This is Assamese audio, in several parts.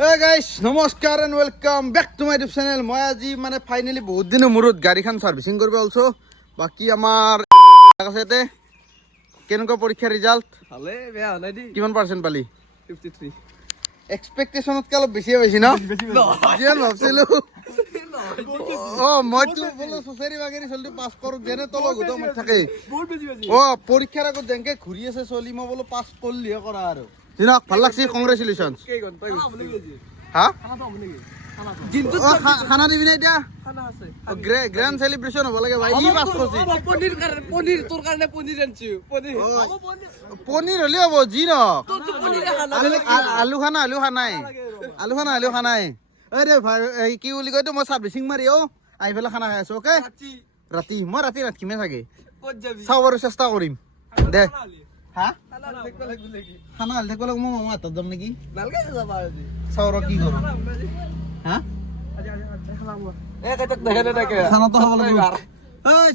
Hey guys, নমস্কাৰ and welcome back to my YouTube channel. মই আজি মানে ফাইনালি বহুত দিনৰ মূৰত গাড়ীখন সাৰ্ভিসিং কৰিব অলছো। বাকি আমাৰ কাছেতে কেনেকুৱা পৰীক্ষা ৰিজাল্ট? ভালে বেয়া নাই দি। কিমান পাৰ্চেন্ট পালি? 53। এক্সপেক্টেশনত কে অলপ বেছি ন? যেন ভাবছিলো। মই তো বলো সোসাইটি বাগেৰি চলতি পাস কৰো যেনে তল গটো মই থাকে। বহুত বেছি বেছি। পৰীক্ষাৰ আগত যেনকে ঘূৰি আছে চলি মই বলো পাস কৰিলিহে কৰা আৰু। দিনক ভাল লাগছি কংগ্ৰেচুলেশনস। কেই ঘন্টা গৈছে? হা? খানা তো আমনে কি? খানা তো। জিন্তু খানা দিবি না এতিয়া? খানা আছে। গ্র্যান্ড সেলিব্রেশন হ'ব লাগে ভাই। ই পাস করছি। পনির তোর কারণে পনির আনছি। পনির। পনির হলে হ'ব জি ন। তোর তো পনির খানা। আলু খানাই। আলু খানাই। আরে ভাই এই কি বুলি কয় তো মই সার্ভিসিং মারি আই ফেলে খানা খাই আছো ওকে? ৰাতি মই ৰাতি নাথকিমে থাকে। ক'ত যাবি? চাও বাৰু চেষ্টা কৰিম। দে। হা? খানা দেখব লাগব নেকি? খানা হাল থাকিব লাগিব মই মামা হাতত যাম নেকি? নালগে যাবা আজি। চাও ৰ কি কৰো। হা? আজি খানা হ'ব। কইতক দেখা দে তাকে। খানা তো হ'ব লাগিব।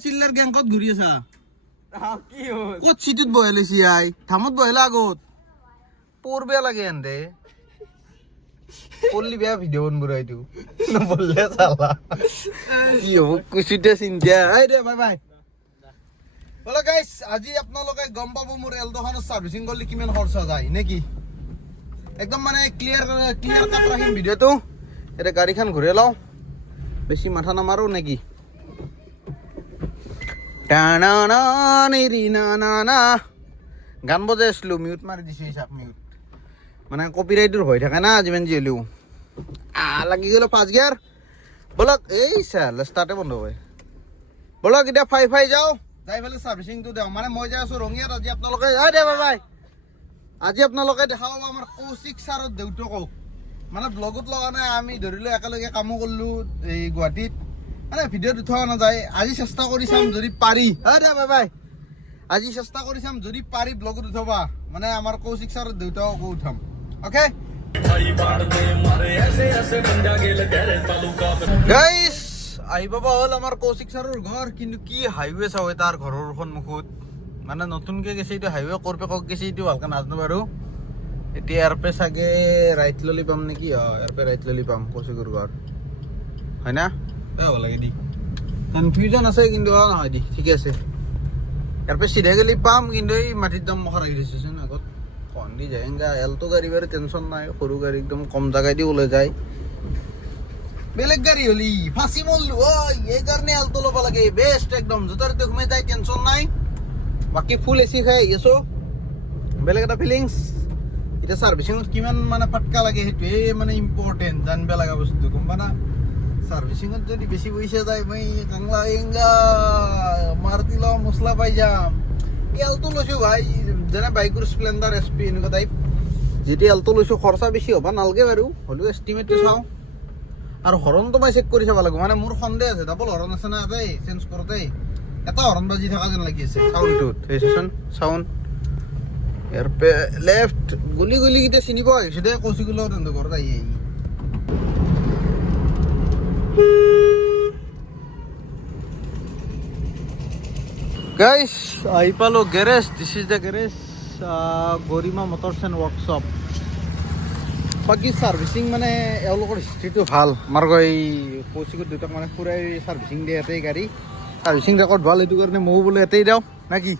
চিল্লাৰ গেংকত ঘূৰি আছা? কি হ'ল? ক'ত চিটত বহাই লৈছি আই? ধামত বহাইলা আগত। পোৰ বেয়া লাগে এন্তে। পল্লি বেয়া ভিডিঅ' বনবো এইটো। নবললে চালা। কি হ'ব কুচিতে চিন্তা। I they bye bye. হলো গাইস আজি আপোনালোকে গম পাব মোৰ এলডোখনৰ সাৰ্ভিসিং কৰিলে কিমান খৰচ যায় নেকি একদম মানে ক্লিয়াৰ কাট ৰাখিম ভিডিঅ'টো এটা গাড়ীখন ঘূৰাই লওঁ বেছি মাথা নামাৰো নেকি টানানা নিৰিনানা গান বজাই আছিলো মিউট মাৰি দিছো হিচাপ মিউট মানে কপিৰাইটৰ ভয় থাকে না যিমান যি হলেও লাগি গেল 5 গিয়াৰ বলক এই চাল ষ্টাৰ্টে বন্ধ হয় বলক এতিয়া ফাই যাও যাই ফেলে সাৰ্ভিসিংটো দেও মানে মই যাই আছো ৰঙিয়াত আজি আপোনালোকে আই দে বাই আজি আপোনালোকে দেখাব আমাৰ কৌশিক ছাৰৰ দেউতাকক মানে ব্লগত লগা নাই আমি ধৰিলো একেলগে কামো কৰিলো এই গুৱাহাটীত মানে ভিডিঅ'ত উঠোৱা নাযায় আজি চেষ্টা কৰি চাম যদি পাৰি আই দে বাই আজি চেষ্টা কৰি চাম যদি পাৰি ব্লগত উঠাবা মানে আমাৰ কৌশিক ছাৰৰ দেউতাকক উঠাম ওকে গাইস আহি পাবা হ'ল আমাৰ কৌশিক ছাৰৰ ঘৰ কিন্তু কি হাইৱে চাও তাৰ ঘৰৰ সন্মুখত মানে নতুনকে গেছে এইটো হাইৱে কৰপে কক গেছে এইটো ভালকে নাজানো বাৰু এতিয়া ইয়াৰপে চাগে ৰাইট ললি পাম নেকি ইয়াৰপে ৰাইট ললি পাম কৌশিকৰ ঘৰ হয় না হ'ব লাগে দি কনফিউজন আছে কিন্তু নহয় দি ঠিক আছে ইয়াৰপে সিধা গেলি পাম কিন্তু এই মাটিৰ দাম মখা ৰাখি দিছেচোন আগত কন্দি যায়গা এলটো গাড়ী বাৰু টেনচন নাই সৰু গাড়ী একদম কম জাগাই দি ওলাই যায় বেলেগ গাড়ী হলি ফাঁসি মরলু এই কারণে আলতো লব লাগে বেস্ট একদম জোতার তো ঘুমে যায় টেনশন নাই বাকি ফুল এসি খাই এসো বেলেগ এটা ফিলিংস এটা সার্ভিসিং কিমান মানে ফাটকা লাগে হেতু মানে ইম্পর্টেন্ট জানবে লাগা বস্তু গম পানা সার্ভিসিং যদি বেশি পয়সা যায় মই কাংলা এঙ্গা মারতি ল মশলা পাই যাম এলটো লইছো ভাই যেনে বাইকৰ স্প্লেন্ডাৰ এসপি এনেকুৱা টাইপ যেটি এলটো লইছো খৰচা বেশি হবা নালগে বাৰু হলো এস্টিমেটটো চাও আৰু হৰণটো মই চেক কৰি চাব লাগিব মানে মোৰ সন্দেহ আছে ডাবল হৰণ আছে না আবে চেঞ্জ কৰোতে এটা হৰণ বাজি থকা যেন লাগি আছে সাউন্ডটোত হেইছন সাউন্ড ইয়াৰ পে লেফট গুলি কিটা চিনিব আহিছে দে কৌশিকল তন্ত ঘৰত আহি গাইস আহি পালো garage this is the garage Garima motors and workshop বাকি সাৰ্ভিসিং মানে এওঁলোকৰ হিষ্ট্ৰীটো ভাল আমাৰ এই কৌশিকৰ দেউতাক মানে খুৰাই সাৰ্ভিসিং দিয়ে এতেই গাড়ী সাৰ্ভিসিং ৰেকৰ্ড ভাল এইটো কাৰণে মই বোলো এতেই দিওঁ নাকি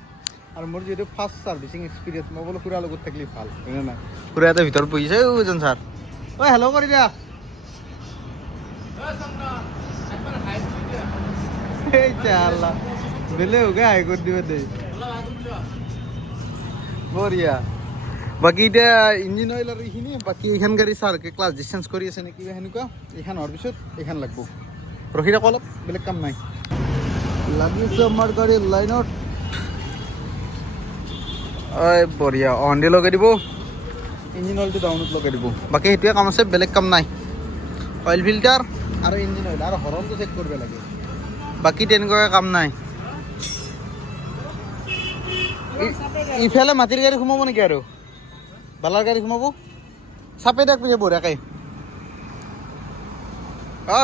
আৰু মোৰ যিহেতু ফাৰ্ষ্ট সাৰ্ভিসিং এক্সপিৰিয়েঞ্চ মই বোলো খুৰাৰ লগত থাকিলে ভাল হয় না খুৰা এটা ভিতৰত বহিছে ওজন ছাৰ হেল্ল' কৰি দিয়া এই চাল্লা বেলে হোগা হাই কৰি দিব দেই বঢ়িয়া বাকি এতিয়া ইঞ্জিন অইল আৰু এইখিনি বাকি এইখন গাড়ী ছাৰকে ক্লাছ ডিষ্টেঞ্চ কৰি আছে নেকি সেনেকুৱা এইখন হোৱাৰ পিছত এইখন লাগব ৰখি থাকো অলপ বেলেগ কাম নাই লাগিছে আমাৰ গাড়ীৰ লাইনত বঢ়িয়া অন দি লগাই দিব ইঞ্জিন অইলটো ডাউনত লগাই দিব বাকী সেইটোৱে কাম আছে বেলেগ কাম নাই অইল ফিল্টাৰ আৰু ইঞ্জিন অইল আৰু হৰণটো চেক কৰিব লাগে বাকী তেনেকুৱা কাম নাই ইফালে মাটিৰ গাড়ী সোমাব নেকি আৰু বালাৰ গাড়ী সোমাব চাপে দেখ পিছে বঢ়িয়াকে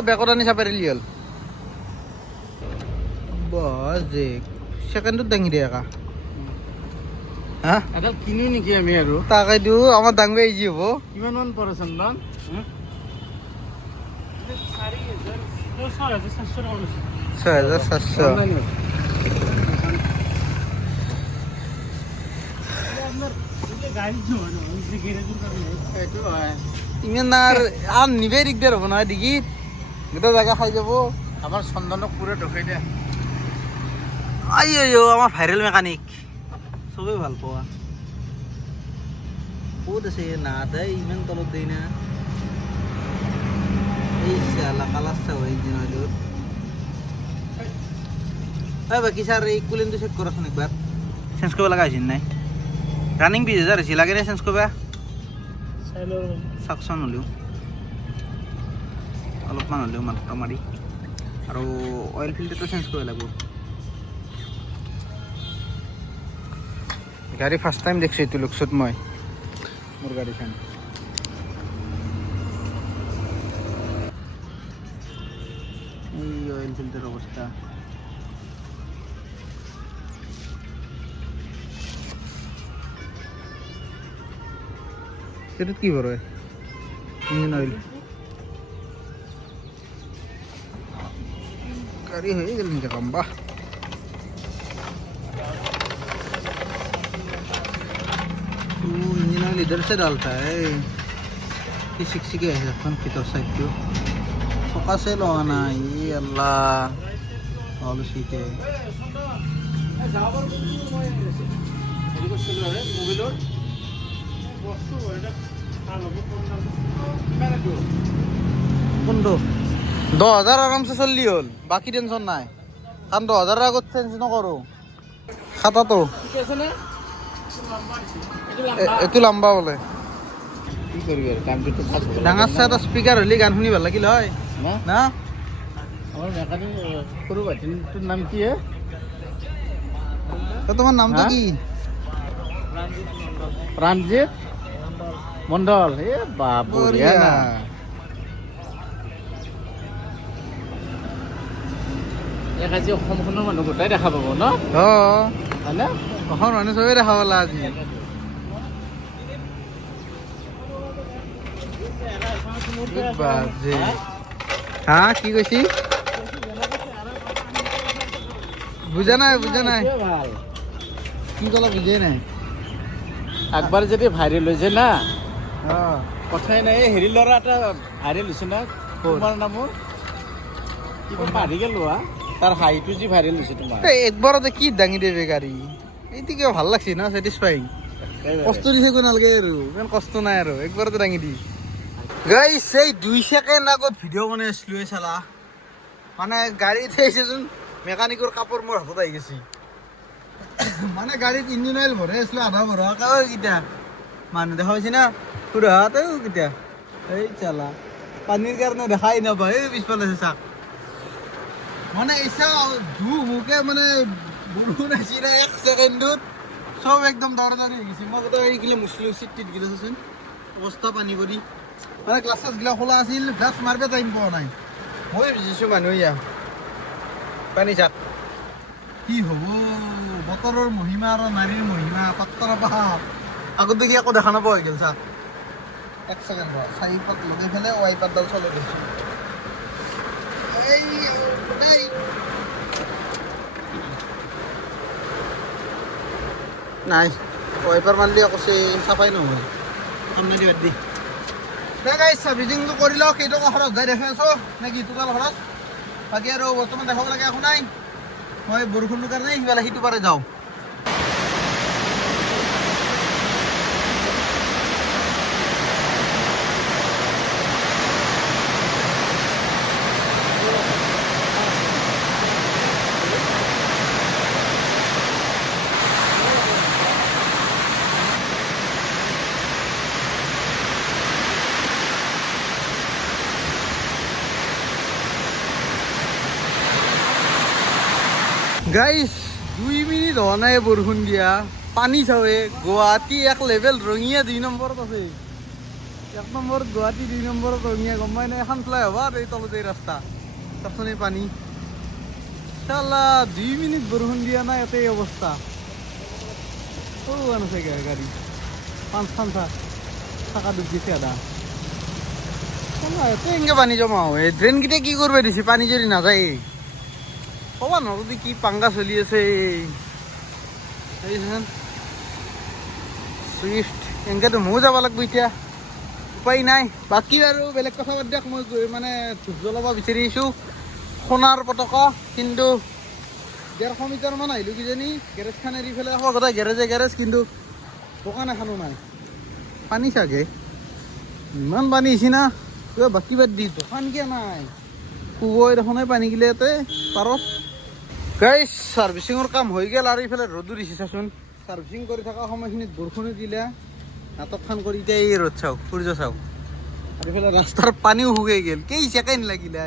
বেকত আনি চাপে দিলি হ'ল বাছ যে ছেকেণ্ডত দাঙি দিয়ে একা হা এডাল কিনো নেকি আমি আৰু তাকে দিওঁ আমাৰ দাংবে ইজি হ'ব কিমান মান পৰে চন্দন 6,700 ইমান আর নিবে দিগদার হব নহয় ডিগিত গোটেই জায়গা খাই যাব আমার চন্দনক পুরে ঢোকাই দে আইও আমার ভাইরাল মেকানিক সবে ভাল পাওয়া ক'ত আছে না দেই ইমান তলত দেই না এই শালা কালাসটা হই দিন হইলো বাকি স্যার এই কুলেন্টু চেক করাছেন একবার চেঞ্জ করবা লাগা হইছিল নাই রানিং 20,000 হইছিল লাগে না চেঞ্জ করবা সাকশন হলেও অলপমান হলেও মাত্রা মাৰি আৰু অইল ফিল্টাৰটো চেঞ্জ কৰিব লাগিব গাড়ী ফাৰ্ষ্ট টাইম দেখিছোঁ এইটো লুকছত মই মোৰ গাড়ীখন এই অইল ফিল্টাৰ অৱস্থা এটাত কি ভরে ইঞ্জিন অয়েল গাড়ি হয়ে গেল নিচে লম্বা इंजन ऑयल इधर से डालता है कि सिक्सी के है अपन कितना साइड क्यों फोकस से लगाना ये अल्लाह ऑल सीटे কোনটো 10,000 আরামসে চললি হল বাকি টেনশন নাই কারণ 10,000 আগত চেঞ্জ নকৰো খাতা তো এইটো লম্বা বলে কি কৰবি আৰ কামটো তো ফাস হবে ডাঙৰ এটা স্পিকার হলি গান শুনি ভাল লাগিল হয় না আমার মেকানিক সরু বাটিনটোর নাম কি হে তো তোমার নামটা কি প্রাণজিৎ মন্ডল এ বাপ বঢ়িয়া না এক আজি অসমখনৰ মানুহ গোটাই দেখা পাব ন হয়নে অসম মানুহ চবেই দেখা পালা আজি হা কি কৈছি বুজা নাই ভাল কি কলা বুজে নাই একবাৰ যদি ভাইৰেল হৈছে না অ কথাই নাই হেৰি ল'ৰা এটা ভাইৰেল হৈছে না তোমাৰ নামৰ কিবা পাহৰি গেলো তাৰ হাইটো যি ভাইৰেল হৈছে তোমাৰ একবাৰতে কি দাঙি দেবে গাড়ী এইটো কিবা ভাল লাগছে না স্যাটিসফাইং কষ্ট দিছে কোন নালগে আৰু ইমান কষ্ট নাই আৰু একবাৰতে দাঙি দি গাইস এই 2 সেকেন্ড আগত ভিডিও বনাই আছিলো এই চালা মানে গাড়ীতে এসেছোন মেকানিকৰ কাপোৰ মোৰ হাতত আহি গেছি মানে গাড়ীত ইঞ্জিন অইল ভৰাই আছিলো আধা ভৰা কাও কিটা মানুহ দেখা পাইছি না পুৰা হাতেও কিটা এই চালা পানীৰ কাৰণে দেখাই নাপায় এই পিছফালে আছে চাক মানে এইসা ধুকে মানে বৰষুণ আহিছিল 1 সেকেন্ডত সব একদম দৌড়াদৌড়ি হৈ গৈছে মই গোটেই এইগিলা মুছলো চিটিত গিলাচোন অৱস্থা পানী কৰি মানে গ্লাছ গিলা খোলা আছিল গ্লাছ মাৰিব টাইম পোৱা নাই মই বুজিছোঁ মানুহ ইয়া পানী চাক কি হ'ব বতৰৰ মহিমা আৰু নাৰীৰ মহিমা পাত্তা নাপাওঁ আগত দেখি একো দেখা নাপাওঁ হৈ গ'ল চাক 1 সেকেন্ড চাৰি পাত লগাই পেলাই ৱাইপাৰডাল চলাই দিছোঁ নাই ৱাইপাৰ মাৰিলে আকৌ চাফাই নহয় সামনে দি বাদ দি দে গাইছ চাৰ্ভিচিংটো কৰি লওক সেইটো খৰচ যাই দেখাই আছোঁ নে কি টোটাল খৰচ বাকী আৰু বৰ্তমান দেখাব লাগে একো নাই মই বৰষুণটোৰ কাৰণে সিফালে সিটো পাৰে যাওঁ গাইস 2 মিনিট হোৱা নাই বৰষুণ দিয়া পানী চাৱে গুৱাহাটী এক লেভেল ৰঙিয়া 2 নম্বৰত আছে 1 নম্বৰত গুৱাহাটী 2 নম্বৰত ৰঙিয়া গম পাই নাই এখন ফ্লাই হ'ব আৰু এই তলতে ৰাস্তা তাতনে পানী চালা 2 মিনিট বৰষুণ দিয়া নাই এতে অৱস্থা ও আনছে গাড়ী 5 থাকা ডুব দিছে আদা এনেকে পানী জমা হয় ড্ৰেইনকেইটা কি কৰিব দিছে পানী যদি নাযায় ক'বা নদী কি পাংগা চলি আছে চুইফ্ট এনেকেতো ময়ো যাব লাগিব এতিয়া উপায় নাই বাকী আৰু বেলেগ কথা বাদ দিয়ক মই মানে ধূপ জ্বলাব বিচাৰি আহিছোঁ সোণাৰ পতকা কিন্তু 150 মিটাৰমান আহিলোঁ কিজানি গেৰেজখন এৰি পেলাই আকৌ গোটেই গেৰেজ কিন্তু দোকান এখনো নাই পানী চাগে ইমান পানী আহিছে না কিবা বাকী বাদ দি দোকান কিয় নাই কুবই দেখোনে পানী গিলে ইয়াতে পাৰত গাইছ ছাৰ্ভিচিঙৰ কাম হৈ গ'ল আৰু এইফালে ৰ'দো দিছে চাচোন ছাৰ্ভিচিং কৰি থকা সময়খিনিত বৰষুণে দিলে নাটকখন কৰি এতিয়া এই ৰ'দ চাওক সূৰ্য চাওক আৰু এইফালে ৰাস্তাৰ পানীও শুকাই গ'ল কেই ছেকেণ্ড লাগিলে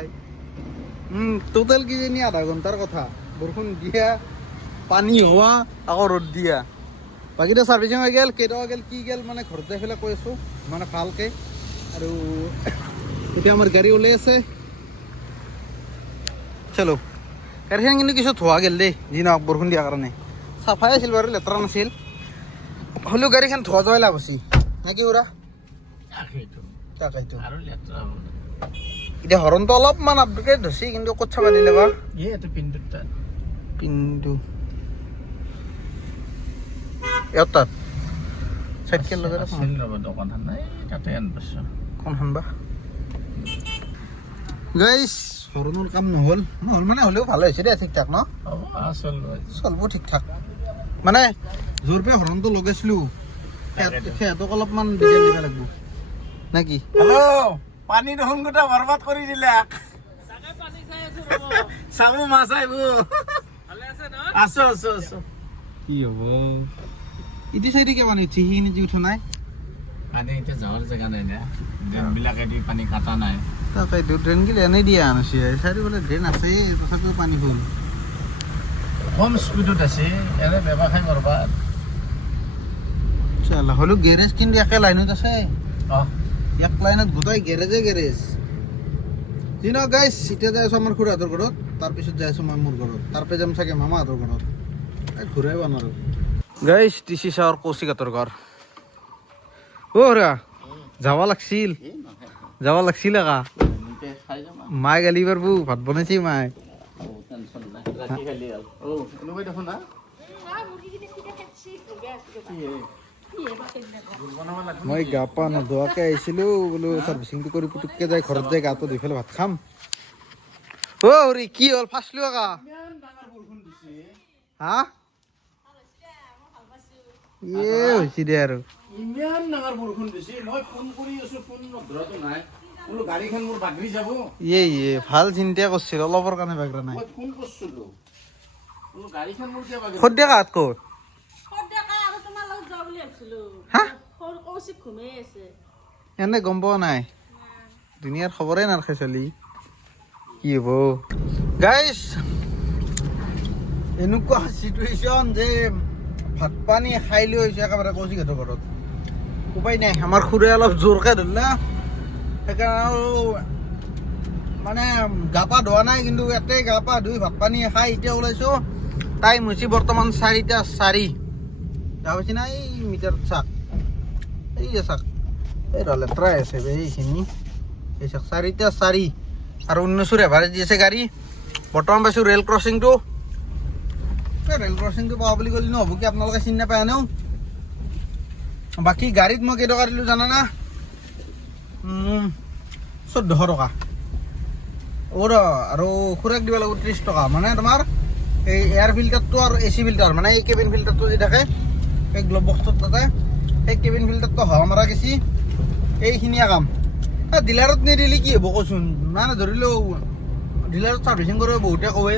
টোটেল কিজানি আধা ঘণ্টাৰ কথা বৰষুণ দিয়া পানী হোৱা আকৌ ৰ'দ দিয়া বাকীটো ছাৰ্ভিচিং হৈ গ'ল কেইটকা গ'ল কি গ'ল মানে ঘৰত যাই পেলাই কৈ আছোঁ মানে ভালকৈ আৰু এতিয়া আমাৰ গাড়ী ওলাই আছে চলো গাড়ীখন কিন্তু কিছু ধোৱা গ'ল দেই যি নহওক বৰষুণ দিয়াৰ কাৰণে চাফাই আছিল বাৰু লেতেৰা নাছিল হ'লেও গাড়ীখন ধোৱা যোৱাই লাভ আছে নে কি উৰা তাকেইতো আৰু লেতেৰা হ'ব এতিয়া হৰণটো অলপমান আপডেট ধৰিছে কিন্তু ক'ত চাব দিলে বা এইটো পিনটোত পিনটো ইয়াত তাত চাইকেল লগাই আছিল ৰ'ব দোকানখন নাই তাতে আনবছো কোনখন বা গাইছ হৰণৰ কাম নহ'ল মানে হ'লেও ভালে হৈছে দেই ঠিক ঠাক ন হ'ব চলব ঠিক ঠাক মানে জোৰ পে হৰণটো লগাইছিলোঁ সিহঁতক অলপমান ডিজেল দিব লাগিব নে কি হেল্ল' পানী দেখোন গোটা বৰবাদ কৰি দিলে চাবো মাছ আহিব আছো কি হ'ব ইটো চাইডে কিয় পানী উঠি সেইখিনি যি উঠা নাই পানী এতিয়া যাৱাৰ জেগা নাই না ড্ৰেইনবিলাকেদি পানী কাটা নাই তাকেইতো ড্ৰেইনগিলা এনেই দিয়া আনিছে চাৰিওফালে ড্ৰেইন আছে তথাপিও পানী হ'ল কম স্পীডত আছে এনে ব্যৱসায় বৰবাদ চালা হ'লেও গেৰেজ কিন্তু একে লাইনত আছে অঁ এক লাইনত গোটেই গেৰেজ যি নহওক গাইছ এতিয়া যাই আছোঁ আমাৰ খুৰাহঁতৰ ঘৰত তাৰপিছত যাই আছোঁ মই মোৰ ঘৰত তাৰপৰা যাম চাগে মামাহঁতৰ ঘৰত ঘূৰাই পোৱা নোৱাৰোঁ গাইছ দিছ ইজ আৱাৰ কৌশিকহঁতৰ ঘৰ যাব লাগছিল আকা মায়ে গালি পাৰবো ভাত বনাইছি মায়ে মই গা পা নোধোৱাকে আহিছিলো বোলো ছাৰ্ভিচিংটো কৰি পুতুককে যাই ঘৰত যাই গাটো ধুই পেলাই ভাত খাম হৰি কি হ'ল ফাঁচলো আকা হা হৈছে দে আৰু ইমান ডাঙৰ বৰষুণ দিছে মই ফোন কৰি আছো ফোন নধৰাটো নাই বোলো গাড়ীখন মোৰ বাগৰি যাব ভাল চিন্তা কৰিছিল অলপৰ কাৰণে বাগৰা নাই মই ফোন কৰিছিলো বোলো গাড়ীখন মোৰ কিয় বাগৰি সদ্যা কাত ক'ত এনে গম পোৱা নাই দুনিয়াৰ খবৰে নাৰাখে চলি কি হ'ব গাইছ এনেকুৱা চিটুৱেশ্যন যে ভাত পানী খাই লৈ হৈছে একেবাৰে কৌশিকহঁতৰ ঘৰত উপায় নাই আমাৰ খুৰাই অলপ জোৰকৈ ধৰিলা সেইকাৰণে আৰু মানে গা পা ধোৱা নাই কিন্তু ইয়াতে গা পা ধুই ভাত পানী খাই এতিয়া ওলাইছোঁ টাইম হৈছে বৰ্তমান 4:04 যাব পাইছি না এই মিটাৰ চাক এই যে চাক এই লেতেৰাই আছে এইখিনি এই চাক 4:04 আৰু 19 এভাৰেজ দি আছে গাড়ী বৰ্তমান পাইছোঁ ৰেল ক্ৰচিংটো পাব বুলি ক'লে নহ'ব কি আপোনালোকে চিনি নাপায় আনেও বাকী গাড়ীত মই কেইটকা দিলোঁ জানা না 1400 টকা আৰু খুৰাক দিব লাগিব 30 টকা মানে তোমাৰ এই এয়াৰ ফিল্টাৰটো আৰু AC ফিল্টাৰ মানে এই কেবিন ফিল্টাৰটো যি থাকে এই গ্ল'ব বক্সটোত তাতে এই কেবিন ফিল্টাৰটো হাৱা মাৰা গেছি এইখিনিয়ে কাম ডিলাৰত নিদিলে কি হ'ব কচোন মানে ধৰিলেও ডিলাৰত ছাৰ্ভিচিং কৰিব বহুতে কয়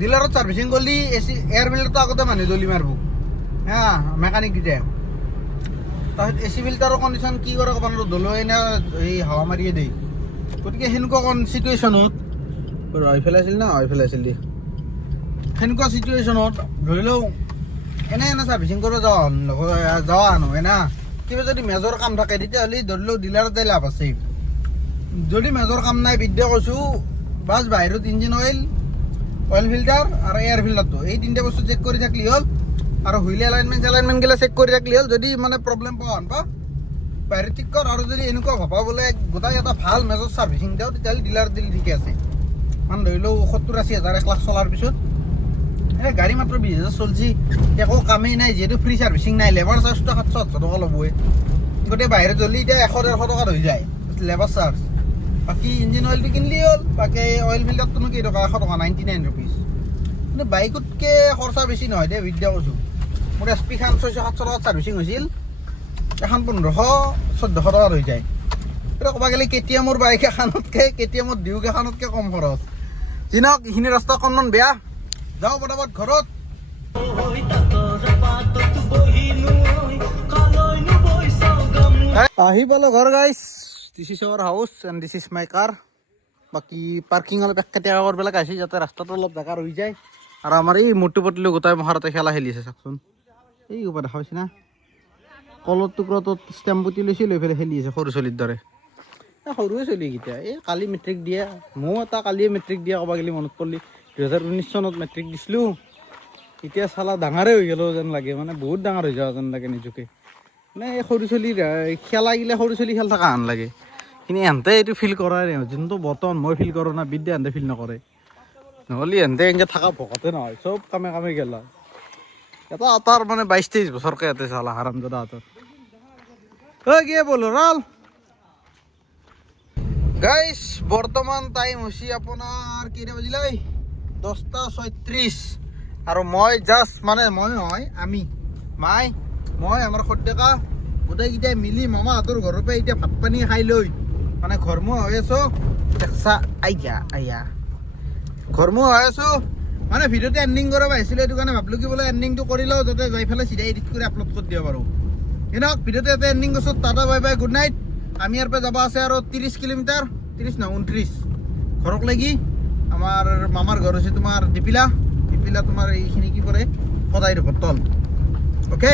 ডিলাৰত ছাৰ্ভিচিং কৰিলে এয়াৰ ফিল্টাৰটো আগতে মানুহে দলি মাৰিব হা মেকানিককেইটাই তাৰপিছত AC ফিল্টাৰৰ কণ্ডিশ্যন কি কৰে ক'ব নোৱাৰোঁ দলৈ এনে এই হাৱা মাৰিয়ে দেই গতিকে সেনেকুৱা চিটুৱেশ্যনত এইফালে আছিল না এইফালে আছিল দেই সেনেকুৱা চিটুৱেশ্যনত ধৰি লওঁ এনে ছাৰ্ভিচিং কৰিব যোৱা নহয় না কিবা যদি মেজৰ কাম থাকে তেতিয়াহ'লে ধৰি লওঁ ডিলাৰত যাই লাভ আছে যদি মেজৰ কাম নাই বিদ্যা কৈছোঁ বাছ বাহিৰত ইঞ্জিন অইল ফিল্টাৰ আৰু এয়াৰ ফিল্টাৰটো এই তিনিটা বস্তু চেক কৰি থাকিলে হ'ল আৰু হুইল এলাইনমেণ্ট গেলা চেক কৰি থাকিলে হ'ল যদি মানে প্ৰব্লেম পোৱা বাহিৰত ঠিক কৰ আৰু যদি এনেকুৱা ভাবা বোলে গোটাই এটা ভাল মেজৰ ছাৰ্ভিচিং দিওঁ তেতিয়াহ'লে ডিলাৰ দিলে ঠিকে আছে মানে ধৰি লওক 70-80 হাজাৰ 1 লাখ চলাৰ পিছত এই গাড়ী মাত্ৰ 20,000 চলছি একো কামেই নাই যিহেতু ফ্ৰী ছাৰ্ভিচিং নাই লেবাৰ চাৰ্জটো 700-800 টকা ল'বই গোটেই বাহিৰত জ্বলি এতিয়া 100-150 টকাত হৈ যায় লেবাৰ চাৰ্জ বাকী ইঞ্জিন অইলটো কিনিলেই হ'ল বাকী অইল ফিল্টাৰটোনো কেই টকা 100 টকা 99 ৰুপিজ কিন্তু বাইকতকৈ খৰচা বেছি নহয় দেই বিদ্যা কৈছোঁ মোৰ SP খান 600-700 টকাত ছাৰ্ভিচিং হৈছিল এখন 1500-1400 টকাত হৈ যায় এতিয়া ক'ব গ'লে KTM-ৰ বাইক এখনতকৈ KTM-ৰ ডিউক এখনতকৈ কম খৰচ যি নহওক এইখিনি ৰাস্তা অকণমান বেয়া যাওঁ পটাপট ঘৰত আহি পালোঁ ঘৰ guys this is our house and this is my car বাকী পাৰ্কিং অলপ এককেতিয়া কৰিব আহি যাতে ৰাস্তাটো অলপ জেগা ৰৈ যায় আৰু আমাৰ এই মোটু পটলু গোটাই মহাৰতে খেলা খেলি আছে চাওকচোন এই ওপৰত দেখা পাইছে না কলৰ টুকুৰাটোত ষ্টেম্প পুতি লৈছে লৈ পেলাই খেলি আছে সৰু চলিৰ দৰে সৰুৱে চলি কেইটা এই কালি মেট্ৰিক দিয়া ময়ো এটা কালিয়ে মেট্ৰিক দিয়া ক'ব গ'লে মনত পৰিলে 2019 চনত মেট্ৰিক দিছিলোঁ এতিয়া চালা ডাঙৰে হৈ গ'লো যেন লাগে মানে বহুত ডাঙৰ হৈ যোৱা যেন লাগে নিজকে মানে এই সৰু চলিৰ খেলা গিলা সৰু চলি খেল থকা হেন লাগে কিন্তু এহেঁতে এইটো ফিল কৰাই নাই যোনটো বৰ্তমান মই ফিল কৰোঁ না বিদ্যা এহেঁতে ফিল নকৰে নহ'লে এহেঁতে এনেকৈ থকা ভকতে নহয় চব কামে কামে গেলা এটা আটাৰ মানে 22-23 বছৰকৈ ইয়াতে চালা হাৰামজাদা আটাৰ ঐ কি বলো ৰাল গাইছ বৰ্তমান টাইম হৈছে আপোনাৰ কেইটা বাজিলে 10:36 আৰু মই জাষ্ট মানে মই নহয় আমি মই আমাৰ সদ্যকা গোটেইকেইটাই মিলি মামাহঁতৰ ঘৰৰ পৰা এতিয়া ভাত পানী খাই লৈ মানে ঘৰমুৱা হৈ আছোঁ দেখছা আইয়া ঘৰমুৱা হৈ আছোঁ মানে ভিডিঅ'টো এণ্ডিং কৰিব আহিছিলোঁ সেইটো কাৰণে ভাবিলোঁ কি বোলে এণ্ডিংটো কৰি লওঁ যাতে যাই পেলাই চিধা এডিট কৰি আপলোড কৰি দিব পাৰোঁ এনেওক ভিডিঅ'টো ইয়াতে এণ্ডিং কৰিছোঁ tata bye bye good night আমি ইয়াৰ পৰা যাব আছে আৰু 30 কিলোমিটাৰ 30 নহয় 29 ঘৰক লাগি আমাৰ মামাৰ ঘৰ হৈছে তোমাৰ ডিপিলা তোমাৰ এইখিনি কি পৰে সদায় ৰূপত তল অ'কে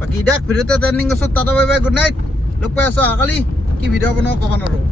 বাকী দেখ ভিডিঅ'টো এণ্ডিং কৰিছোঁ tata bye bye good night লগ পাই আছোঁ অহাকালি কি ভিডিঅ' বনাওঁ ক'ব নোৱাৰোঁ